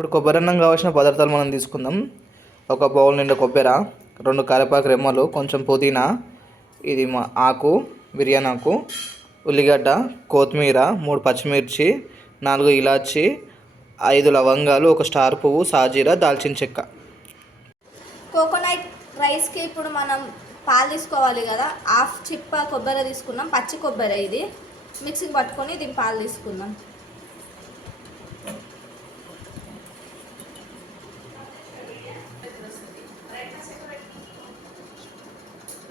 ఇప్పుడు కొబ్బరి అన్నం కావాల్సిన పదార్థాలు మనం తీసుకుందాం. ఒక బౌల్ నిండా కొబ్బరి, 2 కరివేపాకు రెమ్మలు, కొంచెం పుదీనా, ఇది మా ఆకు, బిర్యానీ ఆకు, ఉల్లిగడ్డ, కొత్తిమీర, 3 పచ్చిమిర్చి, 4 ఇలాచి, 5 లవంగాలు, 1 స్టార్ పువ్వు, సాజీరా, దాల్చిన చెక్క. కోకోనట్ రైస్కి ఇప్పుడు మనం పాలు తీసుకోవాలి కదా. హాఫ్ చిప్ప కొబ్బరి తీసుకున్నాం, పచ్చి కొబ్బరి. ఇది మిక్సీకి పట్టుకొని దీని పాలు తీసుకుందాం.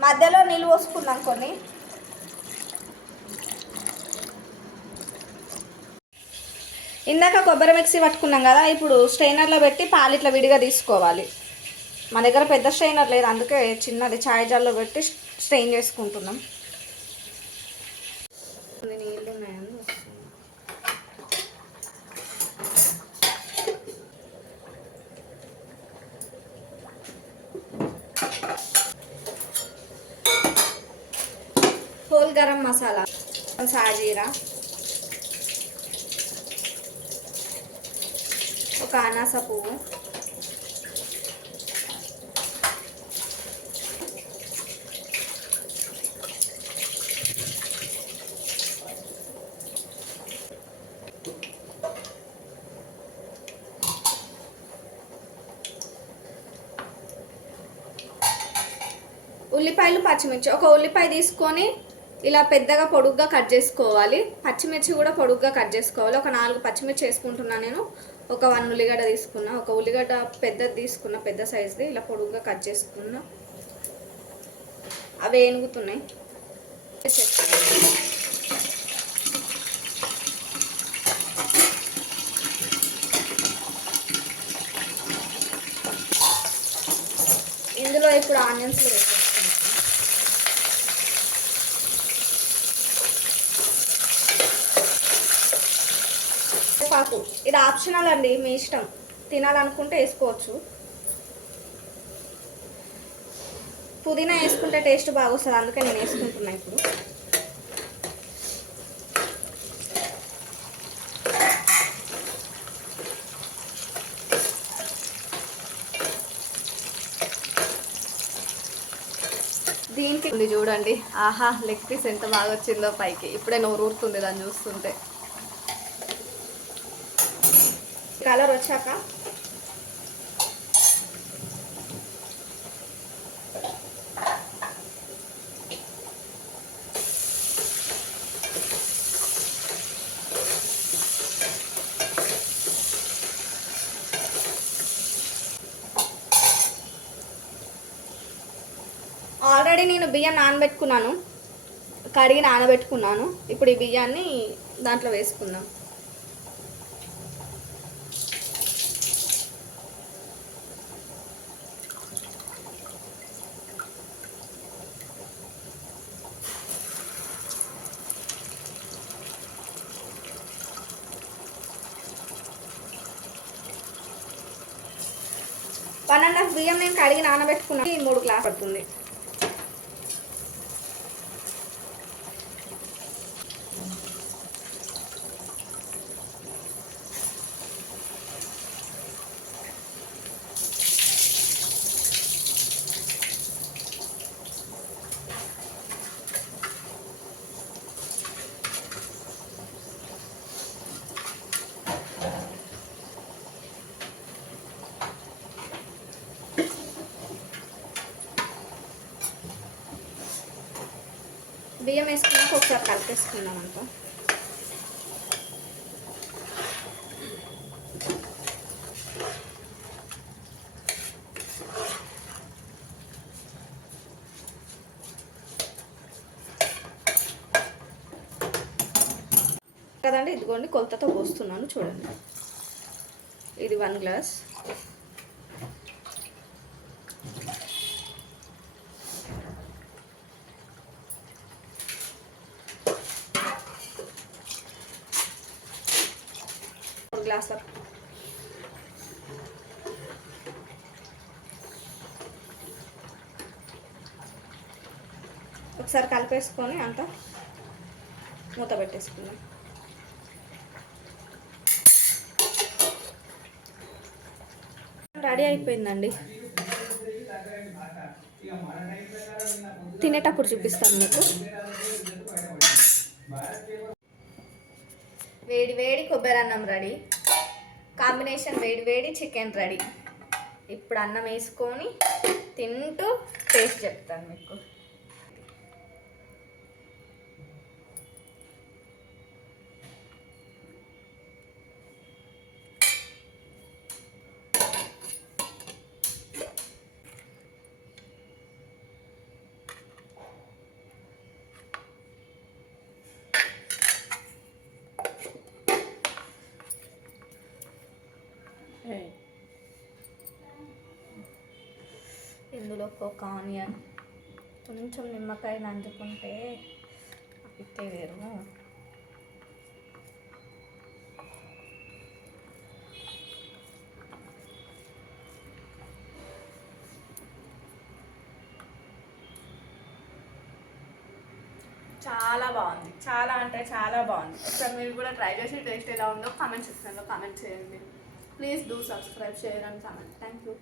మధ్యలో నీళ్ళు పోసుకున్నాం కొన్ని. ఇందాక కొబ్బరి మిక్సీ పట్టుకున్నాం కదా, ఇప్పుడు స్ట్రైనర్లో పెట్టి పాలు ఇట్లా విడిగా తీసుకోవాలి. మా దగ్గర పెద్ద స్ట్రైనర్ లేదు, అందుకే చిన్నది చాయ్ జార్లో పెట్టి స్ట్రెయిన్ చేసుకుంటున్నాం. నీళ్ళు ఉన్నాయని హోల్ గరం మసాలా, సాజీరా, ఒక అనాస పువ్వు, ఉల్లిపాయలు, పచ్చిమిర్చి. ఒక ఉల్లిపాయ తీసుకొని ఇలా పెద్దగా పొడుగ్గా కట్ చేసుకోవాలి. పచ్చిమిర్చి కూడా పొడుగ్గా కట్ చేసుకోవాలి. ఒక 4 పచ్చిమిర్చి వేసుకుంటున్నాను నేను. ఒక 1 ఉల్లిగడ్డ తీసుకున్నా. ఒక ఉల్లిగడ్డ పెద్దది తీసుకున్నా, పెద్ద సైజుది. ఇలా పొడుగ్గా కట్ చేసుకున్నా. అవి ఏనుగుతున్నాయి. ఇందులో ఇప్పుడు ఆనియన్స్ వేసేస్తాను. పాకు ఇది ఆప్షనల్ అండి, మీ ఇష్టం. తినాలనుకుంటే వేసుకోవచ్చు. పుదీనా వేసుకుంటే టేస్ట్ బాగా వస్తుంది, అందుకే నేను వేసుకుంటున్నా. ఇప్పుడు దీనికి చూడండి, ఆహా, లెగ్ పీస్ ఎంత బాగా వచ్చిందో పైకి. ఇప్పుడే నోరు ఊరుతుంది దాన్ని చూస్తుంటే. కలర్ వచ్చాక ఆల్రెడీ నేను బియ్యం నానబెట్టుకున్నాను, కడిగి నానబెట్టుకున్నాను. ఇప్పుడు ఈ బియ్యాన్ని దాంట్లో వేసుకుందాం. వన్ అండ్ హాఫ్ బియ్యం నేను కడిగి నానబెట్టుకున్నాను. 3 గ్లాస్ పడుతుంది. బియ్యం వేసుకున్నాక ఒకసారి కలిపేసుకుందాం అంతా. కదండి, ఇదిగోండి కొలతతో పోస్తున్నాను చూడండి. ఇది 1 గ్లాస్. గ్లాస్ ఒకసారి కలిపేసుకొని అంతా మూత పెట్టేసుకుందాం. రెడీ అయిపోయిందండి. తినేటప్పుడు చూపిస్తాను మీకు. వేడి వేడి కొబ్బరి అన్నం రెడీ. కాంబినేషన్ వేడి వేడి చికెన్ రెడీ. ఇప్పుడు అన్నం వేసుకొని తింటూ టేస్ట్ చెప్తాను మీకు. ఇందులో ఒక ఆనియన్, కొంచెం నిమ్మకాయ నంచుకుంటే అప్పితే వేరు. చాలా బాగుంది, చాలా అంటే చాలా బాగుంది. ఒకసారి మీరు కూడా ట్రై చేసి టేస్ట్ ఎలా ఉందో కామెంట్ సెక్షన్లో కామెంట్ చేయండి. Please do subscribe, share and comment. Thank you.